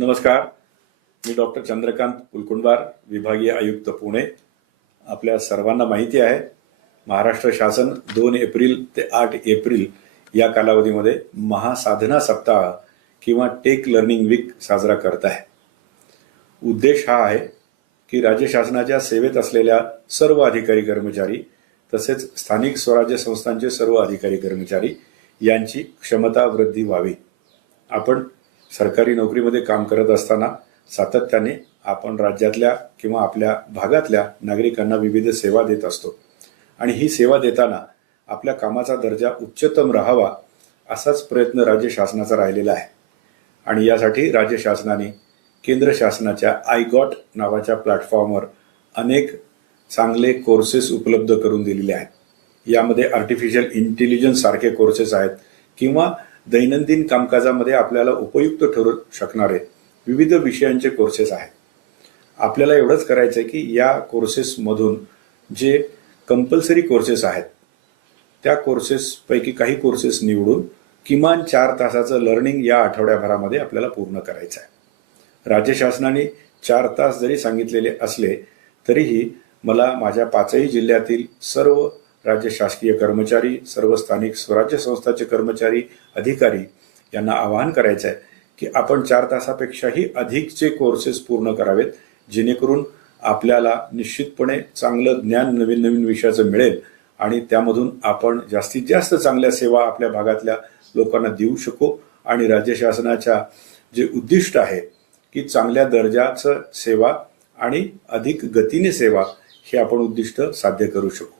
नमस्कार, मी डॉक्टर चंद्रकांत पुलकुंडवार, विभागीय आयुक्त पुणे. आपल्या सर्वांना माहिती आहे, महाराष्ट्र शासन 2 एप्रिल ते 8 एप्रिल या कालावधीमध्ये महासाधना सप्ताह किंवा टेक लर्निंग वीक साजरा करत आहे. उद्देश हा आहे की राज्य शासनाच्या सेवेत असलेल्या सर्व अधिकारी कर्मचारी तसेच स्थानिक स्वराज्य संस्थांचे सर्व अधिकारी कर्मचारी यांची क्षमता वृद्धी व्हावी. आपण सरकारी नोकरीमध्ये काम करत असताना सातत्याने आपण राज्यातल्या किंवा आपल्या भागातल्या नागरिकांना विविध सेवा देत असतो आणि ही सेवा देताना आपल्या कामाचा दर्जा उच्चतम राहावा असाच प्रयत्न राज्य शासनाचा राहिलेला आहे. आणि यासाठी राज्य शासनाने केंद्र शासनाच्या आय-गॉट नावाच्या प्लॅटफॉर्मवर अनेक चांगले कोर्सेस उपलब्ध करून दिलेले आहेत. यामध्ये आर्टिफिशियल इंटेलिजन्स सारखे कोर्सेस आहेत किंवा दैनंदिन कामकाजामध्ये आपल्याला उपयुक्त ठरू शकणारे विविध विषयांचे कोर्सेस आहेत. आपल्याला एवढंच करायचं आहे की या कोर्सेसमधून जे कंपल्सरी कोर्सेस आहेत त्या कोर्सेसपैकी काही कोर्सेस निवडून किमान 4 तासाचं लर्निंग या आठवड्याभरामध्ये आपल्याला पूर्ण करायचं आहे. राज्य शासनाने 4 तास जरी सांगितलेले असले तरीही मला माझ्या 5ही जिल्ह्यातील सर्व राज्य शासकीय कर्मचारी, सर्व स्थानिक स्वराज्य संस्थांचे कर्मचारी, अधिकारी यांना आवाहन करायचं आहे की आपण 4 तासापेक्षाही अधिकचे कोर्सेस पूर्ण करावेत, जेणेकरून आपल्याला निश्चितपणे चांगलं ज्ञान नवीन नवीन विषयाचं मिळेल आणि त्यामधून आपण जास्तीत जास्त चांगल्या सेवा आपल्या भागातल्या लोकांना देऊ शकू आणि राज्य शासनाच्या जे उद्दिष्ट आहे की चांगल्या दर्जाचं सेवा आणि अधिक गतीने सेवा हे आपण उद्दिष्ट साध्य करू शकू.